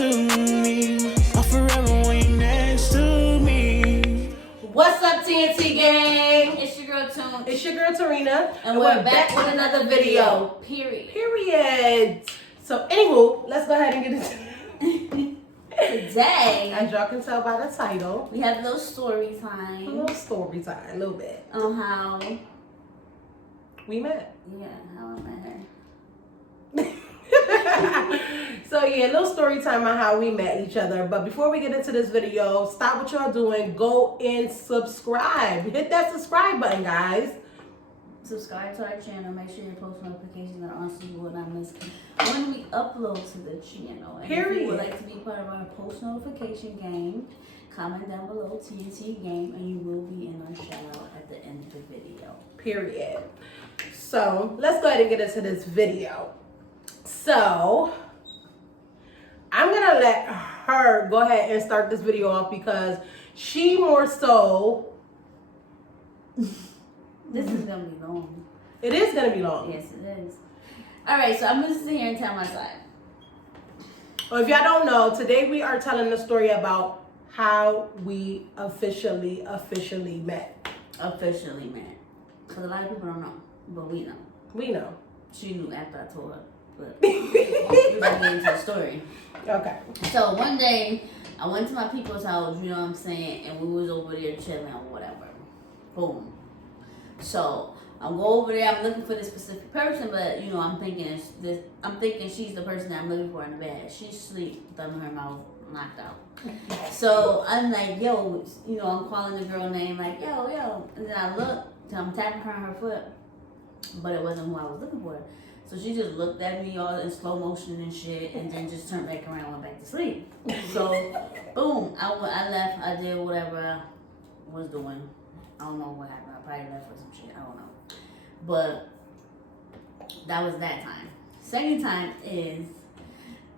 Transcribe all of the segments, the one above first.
to me. I'll forever want you next to me. What's up, TNT gang? It's your girl Tune. It's your girl Tarina. And we're back with another video. Period. So, anywho, let's go ahead and get into Today, as y'all can tell by the title, we have a little story time. a little story time, a little bit. On how We met. Yeah, how I met her. So yeah, a little story time on how we met each other. But before we get into this video, stop what y'all doing. Go and subscribe. Hit that subscribe button, guys. Subscribe to our channel. Make sure your post notifications are on so you will not miss when we upload to the channel. And Period. if you would like to be part of our post notification game, comment down below TNT game and you will be in our shout out at the end of the video. Period. So let's go ahead and get into this video. So I'm gonna let her go ahead and start this video off because she more so. This is gonna be long. It is gonna be long. Yes, it is. Alright, so I'm gonna sit here and tell my side. Well, if y'all don't know, today we are telling the story about how we officially met. Officially met. Because a lot of people don't know, but we know. We know. She knew after I told her. But we're gonna get into the story. Okay. So one day, I went to my people's house, you know what I'm saying, and we was over there chilling or whatever. Boom. So I go over there. I'm looking for this specific person, but you know I'm thinking she's the person that I'm looking for in the bed. She's asleep, thumb in her mouth, knocked out. So I'm like, yo, you know, I'm calling the girl name like, yo, and then I look, I'm tapping her on her foot, but it wasn't who I was looking for. So she just looked at me all in slow motion and shit, and then just turned back around and went back to sleep. So, boom, I left. I did whatever I was doing. I don't know what happened. I probably left for some shit. I don't know. But that was that time. Second time is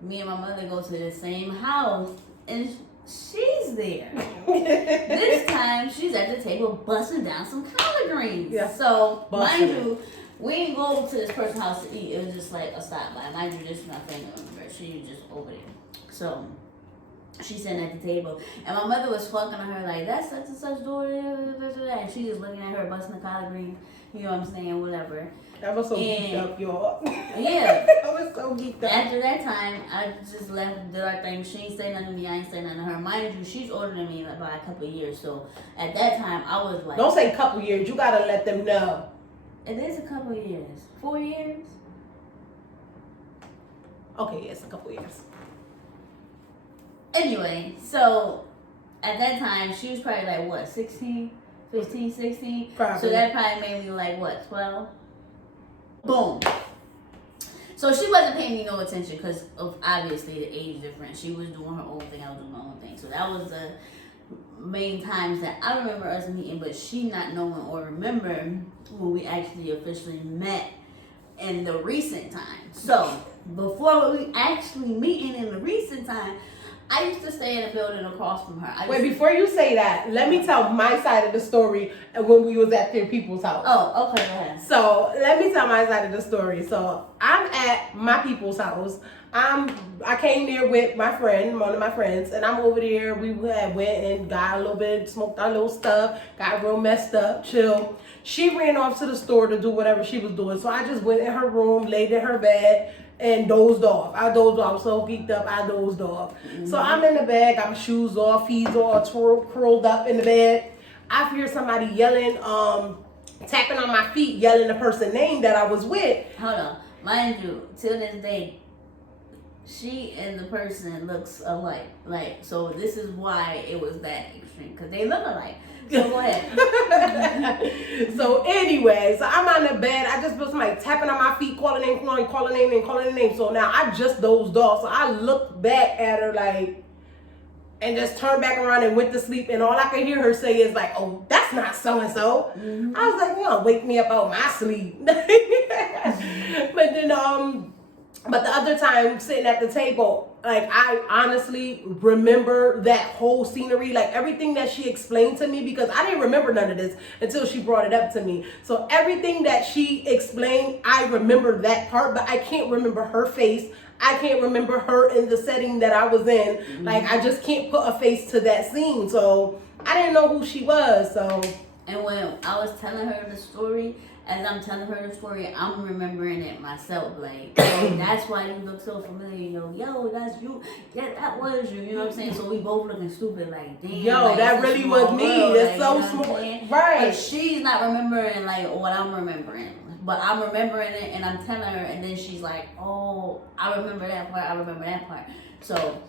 me and my mother go to the same house, and she's there. This time, she's at the table busting down some collard greens. Yeah. So, Busting. mind you, we didn't go over to this person's house to eat. It was just like a stop by. Mind you, this is my family member. She was just over there. So she's sitting at the table, and my mother was fucking on her like, that's such and such daughter, and she just looking at her busting the collard greens. You know what I'm saying? Whatever. That was so geeked up, y'all. Yeah. I was so geeked up. After that time, I just left, did our thing. She ain't say nothing to me. I ain't say nothing to her. Mind you, she's older than me by a couple of years. So at that time, I was like, Don't say couple years. You gotta let them know. it is a couple of years. 4 years? Okay, yes, a couple years. Anyway, so at that time, she was probably like, what, 16, 15, 16? Probably. So that probably made me like, what, 12? Boom. So she wasn't paying me no attention because of obviously the age difference. She was doing her own thing, I was doing my own thing. So that was the main times that I remember us meeting, but she not knowing or remember when we actually officially met in the recent time. So before we actually meeting in the recent time, I used to stay in a building across from her. Wait, before you say that, let me tell my side of the story when we was at their people's house. Oh, okay, go ahead. So let me tell my side of the story. So I'm at my people's house. I came there with my friend, one of my friends, and I'm over there. We had went and got a little bit, smoked our little stuff, got real messed up, chill. She ran off to the store to do whatever she was doing. So I just went in her room, laid in her bed, and dozed off. I dozed off. I was so geeked up, I dozed off. Mm-hmm. So I'm in the bed, got my shoes off, feet all curled up in the bed. I hear somebody yelling, tapping on my feet, yelling the person's name that I was with. Hold on. Mind you, till this day, she and the person looks alike. Like, so this is why it was that extreme. Because they look alike. So go ahead. So anyway, so I'm on the bed. I just feel somebody tapping on my feet, calling name. So now I just dozed off. So I looked back at her like, and just turned back around and went to sleep. And all I could hear her say is like, oh, that's not so-and-so. Mm-hmm. I was like, you don't wake me up out my sleep. But then, but the other time sitting at the table, like I honestly remember that whole scenery, like everything that she explained to me, because I didn't remember none of this until she brought it up to me. So everything that she explained, I remember that part, but I can't remember her face. I can't remember her in the setting that I was in. Mm-hmm. Like, I just can't put a face to that scene. So I didn't know who she was. So. And when I was telling her the story, as I'm telling her the story, I'm remembering it myself. Like, oh, that's why you look so familiar. Yo, that's you. Yeah, that was you. You know what I'm saying? So we both looking stupid. Like, damn. Yo, like, that really was me. World. That's like, so small. Right. Right. But she's not remembering, like, what I'm remembering. But I'm remembering it, and I'm telling her, and then she's like, oh, I remember that part. I remember that part. So,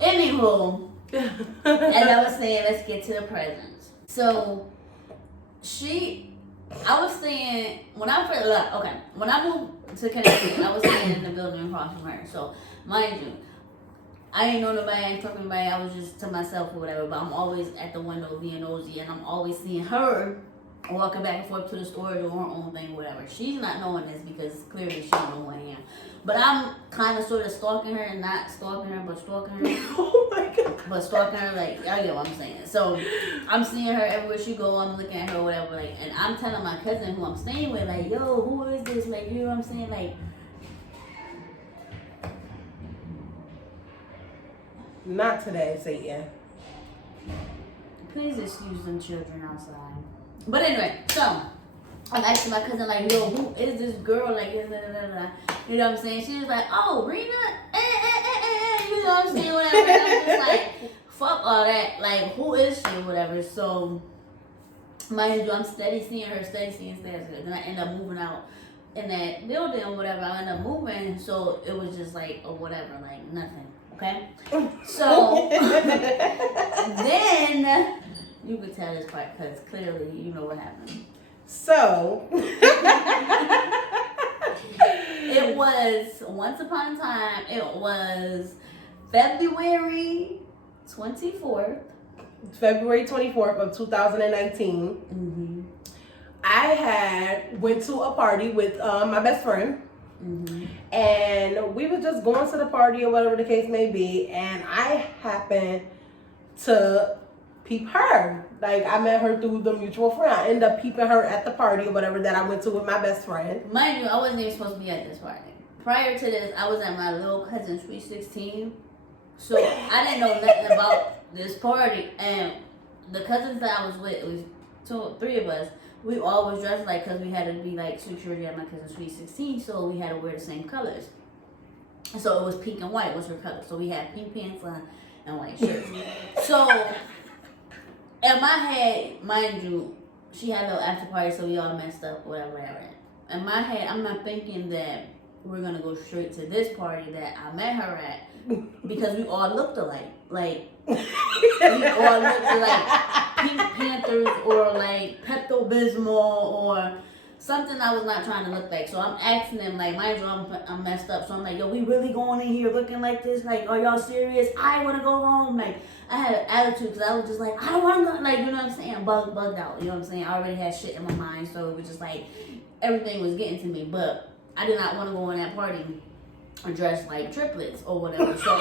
anywho, as I was saying, let's get to the present. So, I was staying, when I moved to Connecticut, I was staying in the building across from her. So, mind you, I ain't know nobody, I ain't talking to nobody, I was just to myself or whatever, but I'm always at the window being nosy, and I'm always seeing her walking back and forth to the store doing her own thing, whatever. She's not knowing this because clearly she don't know who I am. But I'm kind of sort of stalking her, and not stalking her, but stalking her. Oh my God. But stalking her, like, y'all get what I'm saying. So, I'm seeing her everywhere she go, I'm looking at her, whatever, like, and I'm telling my cousin who I'm staying with, like, yo, who is this? Like, you know what I'm saying? Like, not today, Satan. please excuse them children outside. But anyway, so, I'm asking my cousin, like, yo, who is this girl? Like, you know what I'm saying? She was like, oh, Rena, you know what I'm saying? Whatever. And I'm just like, fuck all that. Like, who is she? Whatever. So, mind you, I'm steady seeing her, Then I end up moving out in that building or whatever. I end up moving. So, it was just like, or whatever, like, nothing. Okay? So, then, you could tell this part because clearly you know what happened. So, it was, once upon a time, it was February 24th. February 24th of 2019. Mm-hmm. I went to a party with my best friend. Mm-hmm. And we were just going to the party or whatever the case may be. And I happened to peep her. Like, I met her through the mutual friend. I ended up peeping her at the party or whatever that I went to with my best friend. Mind you, I wasn't even supposed to be at this party. Prior to this, I was at my little cousin's sweet 16. So I didn't know nothing about this party. And the cousins that I was with, it was three of us. We all was dressed like, because we had to be like security at my cousin's sweet 16. So we had to wear the same colors. So it was pink and white was her color. So we had pink pants on and white shirts. So in my head, mind you, she had a little after party, so we all messed up, whatever. In my head, I'm not thinking that we're gonna go straight to this party that I met her at, because we all looked alike. Like, we all looked like Pink Panthers or like Pepto-Bismol or something I was not trying to look like. So I'm asking them, like, mind you, I'm messed up. So I'm like, yo, we really going in here looking like this? Like, are y'all serious? I want to go home. Like, I had an attitude because I was just like, I don't want to go. Like, you know what I'm saying? Bugged out. You know what I'm saying? I already had shit in my mind. So it was just like, everything was getting to me. But I did not want to go in that party dressed like triplets or whatever. So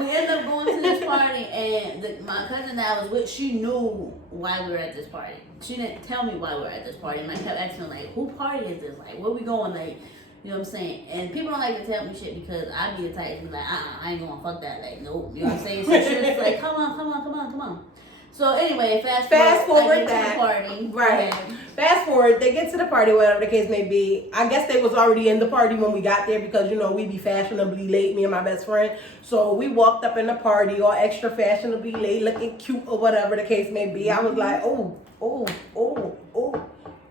we ended up going to this party, and my cousin that I was with, she knew why we were at this party. She didn't tell me why we were at this party, and I kept asking, like, who party is this? Like, where we going? Like, you know what I'm saying? And people don't like to tell me shit because I be the type to be like, I ain't going, fuck that. Like, nope. You know what I'm saying? So she was like, come on. So anyway, fast forward to the party. Right. Fast forward, they get to the party, whatever the case may be. I guess they was already in the party when we got there because, you know, we be fashionably late, me and my best friend. So we walked up in the party all extra fashionably late, looking cute or whatever the case may be. I was like, oh.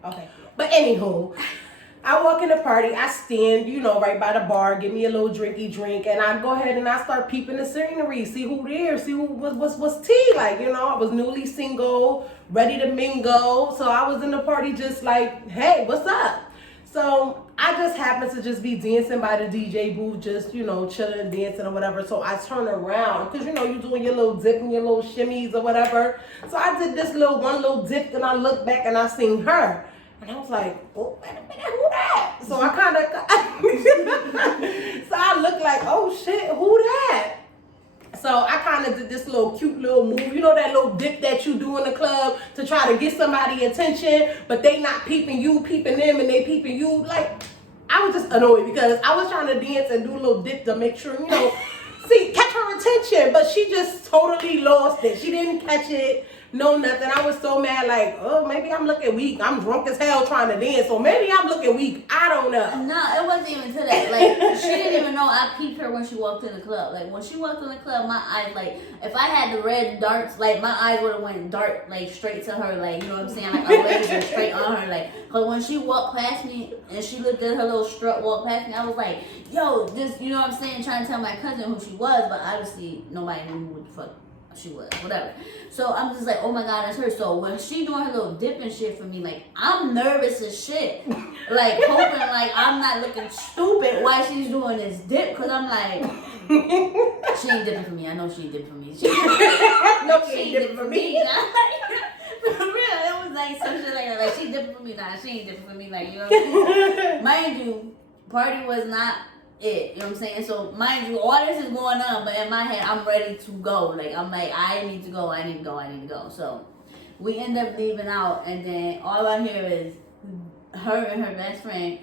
Okay. But anywho, I walk in the party, I stand, you know, right by the bar, give me a little drinky drink, and I go ahead and I start peeping the scenery, see who there, see who what's tea, like, you know, I was newly single, ready to mingle, so I was in the party just like, hey, what's up? So I just happened to just be dancing by the DJ booth, just, you know, chilling, dancing or whatever, so I turn around, because, you know, you doing your little dip and your little shimmies or whatever, so I did this one little dip, and I looked back and I seen her. And I was like, oh, wait a minute, who that? So I kind of, so I looked like, oh shit, who that? So I kind of did this little cute little move. You know that little dip that you do in the club to try to get somebody attention, but they not peeping you, peeping them, and they peeping you. Like, I was just annoyed because I was trying to dance and do a little dip to make sure, catch her attention, but she just totally lost it. She didn't catch it, no nothing. I was so mad, like, oh, maybe I'm looking weak. I'm drunk as hell trying to dance, so maybe I'm looking weak. I don't know. No, it wasn't even to that. Like, she didn't even know I peeped her when she walked in the club. Like, when she walked in the club, my eyes, like, if I had the red darts, like, my eyes would have went dark, like, straight to her, like, you know what I'm saying? Like, a laser straight on her, like, because when she walked past me and she looked at her little strut walk past me, I was like, yo, this, you know what I'm saying? Trying to tell my cousin who she was, but obviously nobody knew who the fuck she was, whatever. So I'm just like, oh my God, that's her. So when she doing her little dip and shit for me, like, I'm nervous as shit. Like, hoping, like, I'm not looking stupid while she's doing this dip, because I'm like, she ain't dipping for me. I know she ain't dipping for me. She ain't dipping for me. For real, it was like some shit like that. Like, she dipping for me. Nah, she ain't dipping for me. Like, you know what I'm saying? Mind you, party was not it. You know what I'm saying? So, mind you, all this is going on, but in my head, I'm ready to go. Like, I'm like, I need to go. So, we end up leaving out, and then all I hear is her and her best friend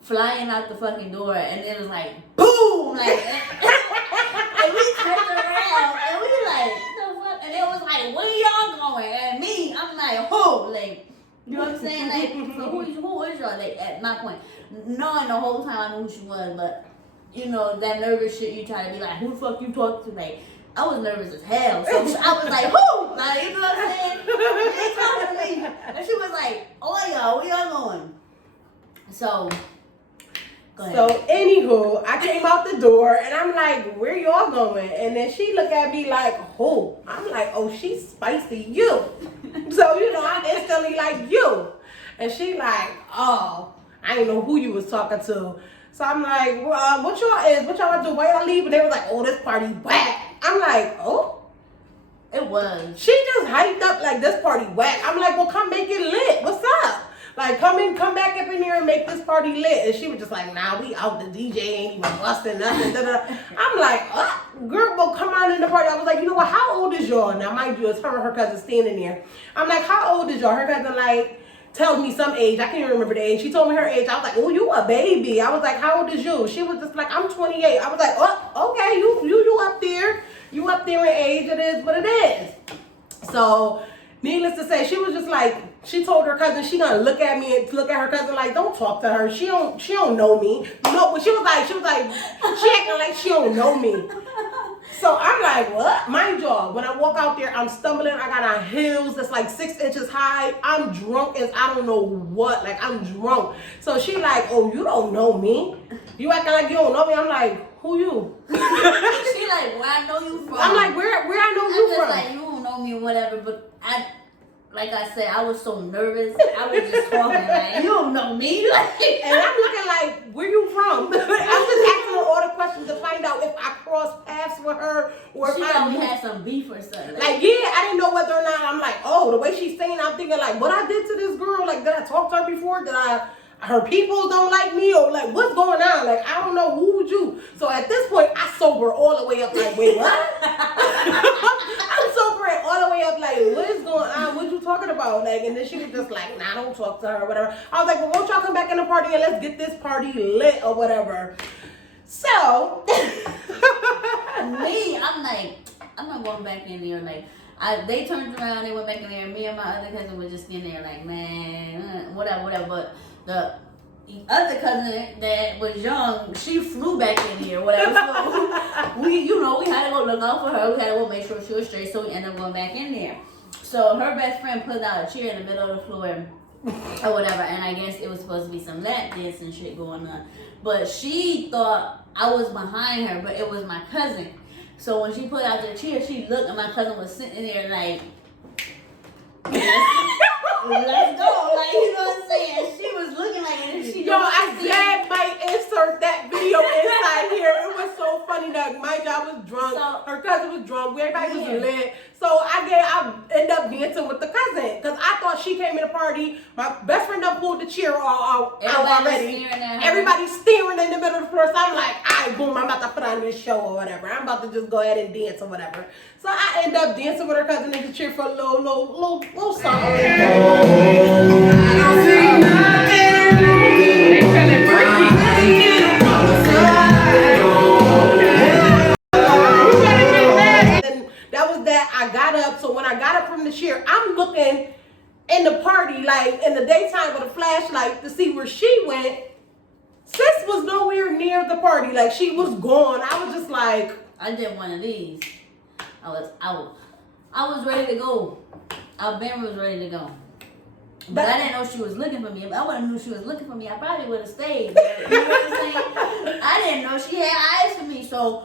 flying out the fucking door, and it was like, boom! Like, and we turned around, and we like, the fuck? And it was like, where y'all going? And me, I'm like, who? Like, you know what I'm saying? Like, so who is y'all? Like, at my point, knowing the whole time I knew who she was, but, that nervous shit you try to be like, who the fuck you talking to? Like, I was nervous as hell. So I was like, who? Like, you know what I'm saying? They talking to me. And she was like, oh, y'all, where y'all going? So, go ahead. So, anywho, I came out the door and I'm like, where y'all going? And then she looked at me like, who? I'm like, oh, she's spicy, you. So, I instantly like, you. And she like, oh, I didn't know who you was talking to. So I'm like, what y'all do? Why y'all leave? And they was like, oh, this party whack. I'm like, oh? It was. She just hyped up like this party whack. I'm like, well, come make it lit. What's up? Like, come back up in here and make this party lit. And she was just like, nah, we out. The DJ ain't even busting nothing. I'm like, girl, well, come on in the party. I was like, you know what? How old is y'all? Now, mind you, it's her and her cousin standing there. I'm like, how old is y'all? Her cousin like tells me some age. I can't even remember the age. She told me her age. I was like, oh, you a baby. I was like, how old is you? She was just like, I'm 28. I was like, oh, okay, you up there. You up there in age. It is what it is. So, needless to say, she was just like, she told her cousin she gonna look at me and look at her cousin like, don't talk to her. She don't know me. No, but she was like, she acting like she don't know me. So I'm like, what? Mind y'all, when I walk out there, I'm stumbling. I got on heels that's like 6 inches high. I'm drunk as I don't know what. Like, I'm drunk. So she like, oh, you don't know me? You acting like you don't know me? I'm like, who you? She like, where I know you from? I'm like, where I know you I'm from? just like, you don't know me or whatever, but like I said, I was so nervous. I was just talking like, you don't know me. Like, and I'm looking like, where you from? I'm just asking her all the questions to find out if I cross paths with her or if she thought we had some beef or something. Like, yeah, I didn't know whether or not. I'm like, oh, the way she's saying, I'm thinking like, what I did to this girl? Like, did I talk to her before? Her people don't like me, or like, what's going on? Like, I don't know, who would you? So at this point, I sober all the way up. Like, wait, what? I'm sobering all the way up. Like, what is going on? What you talking about? Like, and then she was just like, nah, don't talk to her, or whatever. I was like, well, won't y'all come back in the party and let's get this party lit or whatever. So me, I'm like, I'm not going back in there. Like, they turned around, they went back in there. Me and my other cousin were just in there, like, man, whatever. But the other cousin that was young, she flew back in here, whatever. So we had to go look out for her. We had to go make sure she was straight. So we ended up going back in there. So her best friend put out a chair in the middle of the floor or whatever, and I guess it was supposed to be some lap dance and shit going on. But she thought I was behind her, but it was my cousin. So when she put out the chair, she looked, and my cousin was sitting there like, let's go. Like, you know what I'm saying? She was looking like it. I dad might insert that video inside here. It was so funny that my job was drunk. Her cousin was drunk. Everybody was lit. So I end up dancing with the cousin because I thought she came in the party. My best friend done pulled the chair out already. Everybody's staring in the middle of the floor. So I'm like, all right, boom, I'm about to put on this show or whatever. I'm about to just go ahead and dance or whatever. So I end up dancing with her cousin in the chair for a little song. I don't see nothing. They feeling freaky. in the party, like in the daytime with a flashlight to see where she went. Sis was nowhere near the party. Like she was gone. I was just like, I did one of these. I was ready to go. Alabama was ready to go. But I didn't know she was looking for me. If I would have knew she was looking for me, I probably would have stayed. But, you know what I'm saying? I didn't know she had eyes for me. So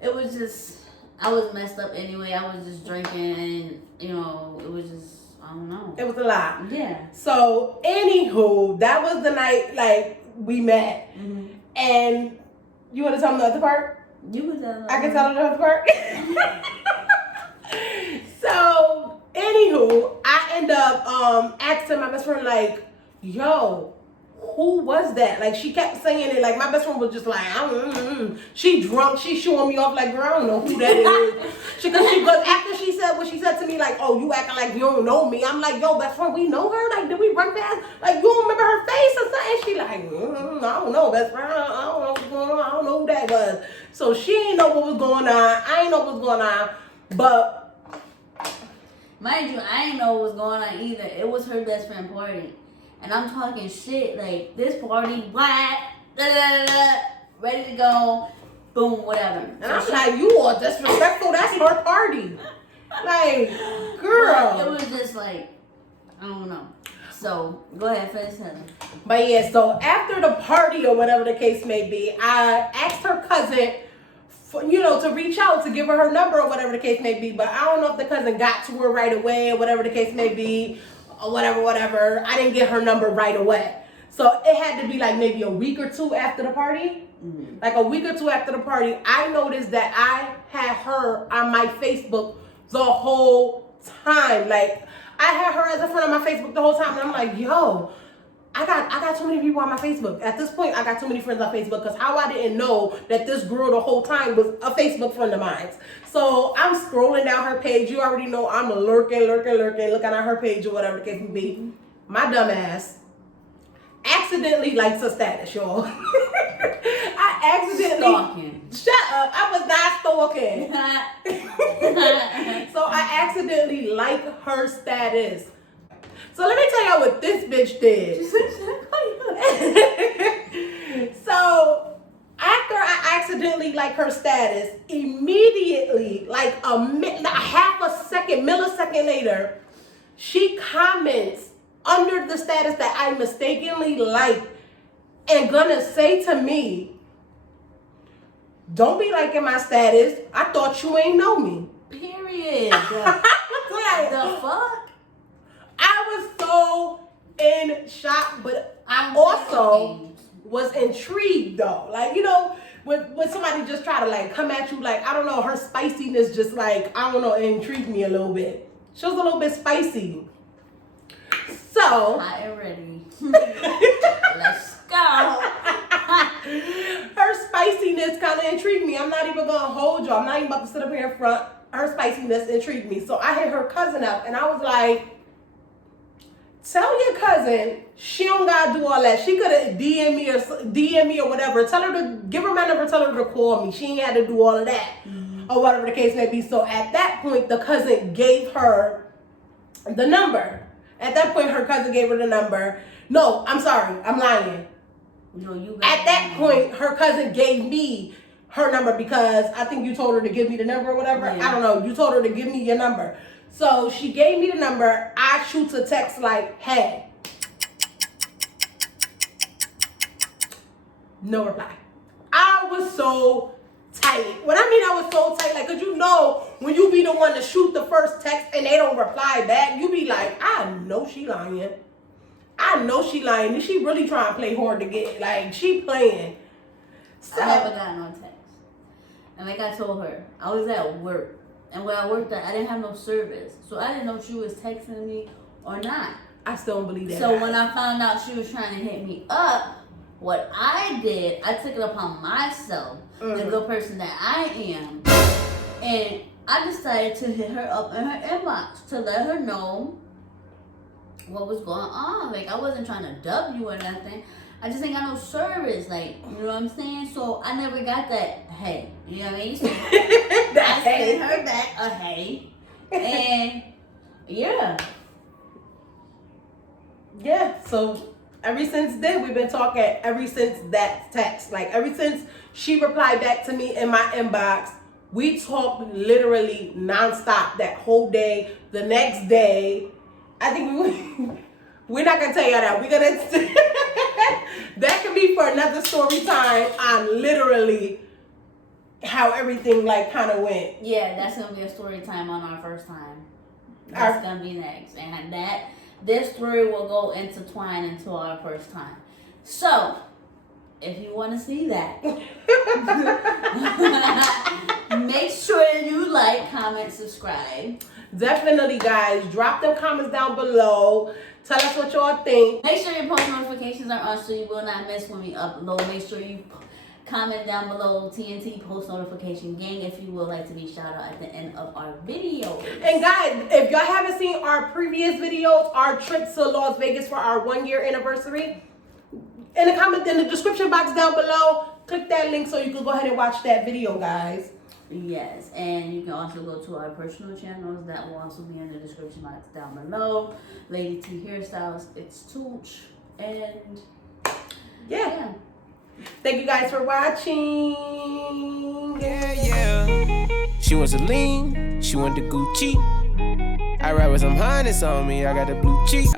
it was just, I was messed up anyway. I was just drinking and, you know, it was just, I don't know. it was a lot. Yeah. So, anywho, that was the night, like, we met. Mm-hmm. And you want to tell them the other part? You can tell them. I can tell them the other part? So, anywho, I end up asking my best friend, like, yo, who was that? Like, she kept saying it. Like, my best friend was just like, she drunk. She showing me off like, girl, I don't know who that is. Because after she said what she said to me, like, oh, you acting like you don't know me. I'm like, yo, best friend, we know her? Like, did we run past? Like, you don't remember her face or something? She like, I don't know, best friend. I don't know what's going on. I don't know who that was. So she ain't know what was going on. I ain't know what was going on. But mind you, I didn't know what was going on either. It was her best friend party. And I'm talking shit like this party, what? Ready to go, boom, whatever. And I'm like, you are disrespectful. That's her party. Like, girl. It was just like, I don't know. So go ahead, finish telling. But yeah, so after the party or whatever the case may be, I asked her cousin, to reach out to give her number or whatever the case may be. But I don't know if the cousin got to her right away or whatever the case may be. Or whatever. I didn't get her number right away. So it had to be like maybe a week or two after the party. Mm-hmm. Like a week or two after the party, I noticed that I had her on my Facebook the whole time. Like, I had her as a friend on my Facebook the whole time. And I'm like, yo, I got too many people on my Facebook. At this point, I got too many friends on Facebook because how I didn't know that this girl the whole time was a Facebook friend of mine. So I'm scrolling down her page. You already know I'm looking at her page or whatever the case may be. My dumb ass accidentally likes her status, y'all. I accidentally Stalking. Shut up. I was not stalking. So I accidentally like her status. So let me tell y'all what this bitch did. So after I accidentally like her status, immediately, like a millisecond later, she comments under the status that I mistakenly liked and gonna say to me, don't be liking my status. I thought you ain't know me. Period. Like, the fuck? I was so in shock, but I also was intrigued though. Like, when somebody just try to like come at you, like, I don't know, her spiciness just like, I don't know, it intrigued me a little bit. She was a little bit spicy. So. Hot and ready. Let's go. Her spiciness kind of intrigued me. I'm not even going to hold you. I'm not even about to sit up here in front. Her spiciness intrigued me. So I hit her cousin up and I was like, tell your cousin she don't gotta do all that. She could have DM me or whatever. Tell her to give her my number. Tell her to call me. She ain't had to do all of that or whatever the case may be. So at that point, the cousin gave her the number. At that point, her cousin gave her the number. No, I'm sorry. I'm lying. No, at that point, her cousin gave me her number because I think you told her to give me the number or whatever. Yeah. I don't know. You told her to give me your number. So she gave me the number. I shoot a text like, hey. No reply. I was so tight. When I mean I was so tight, like, cause when you be the one to shoot the first text and they don't reply back, you be like, I know she lying. I know she lying. Is she really trying to play hard to get? Like, she playing. So, I never got no text. And like I told her, I was at work. And when I worked at, I didn't have no service. So I didn't know if she was texting me or not. I still don't believe that. So when I found out she was trying to hit me up, what I did, I took it upon myself, the good person that I am. And I decided to hit her up in her inbox to let her know what was going on. Like, I wasn't trying to dub you or nothing. I just ain't got no service. Like, you know what I'm saying? So I never got that hey. You know what I mean? So I sent her back a hey. And yeah. Yeah, so ever since then, we've been talking ever since that text. Like, ever since she replied back to me in my inbox, we talked literally nonstop that whole day. The next day, I think we're not gonna tell y'all that. We're gonna that could be for another story time on literally how everything like kind of went. Yeah, that's gonna be a story time on our first time. That's gonna be next, and this story will go intertwine into our first time. So, if you want to see that, make sure you like, comment, subscribe. Definitely, guys. Drop them comments down below. Tell us what y'all think. Make sure your post notifications are on so you will not miss when we upload. Make sure you comment down below TNT post notification gang if you would like to be shouted out at the end of our videos. And guys, if y'all haven't seen our previous videos, our trip to Las Vegas for our 1-year anniversary, in the description box down below, click that link so you can go ahead and watch that video, guys. Yes, and you can also go to our personal channels that will also be in the description box down below. Lady T Hairstyles, it's Tooch, and yeah. Thank you guys for watching. Yeah. She wants to lean, she want the Gucci. I ride with some harness on me, I got the blue cheek.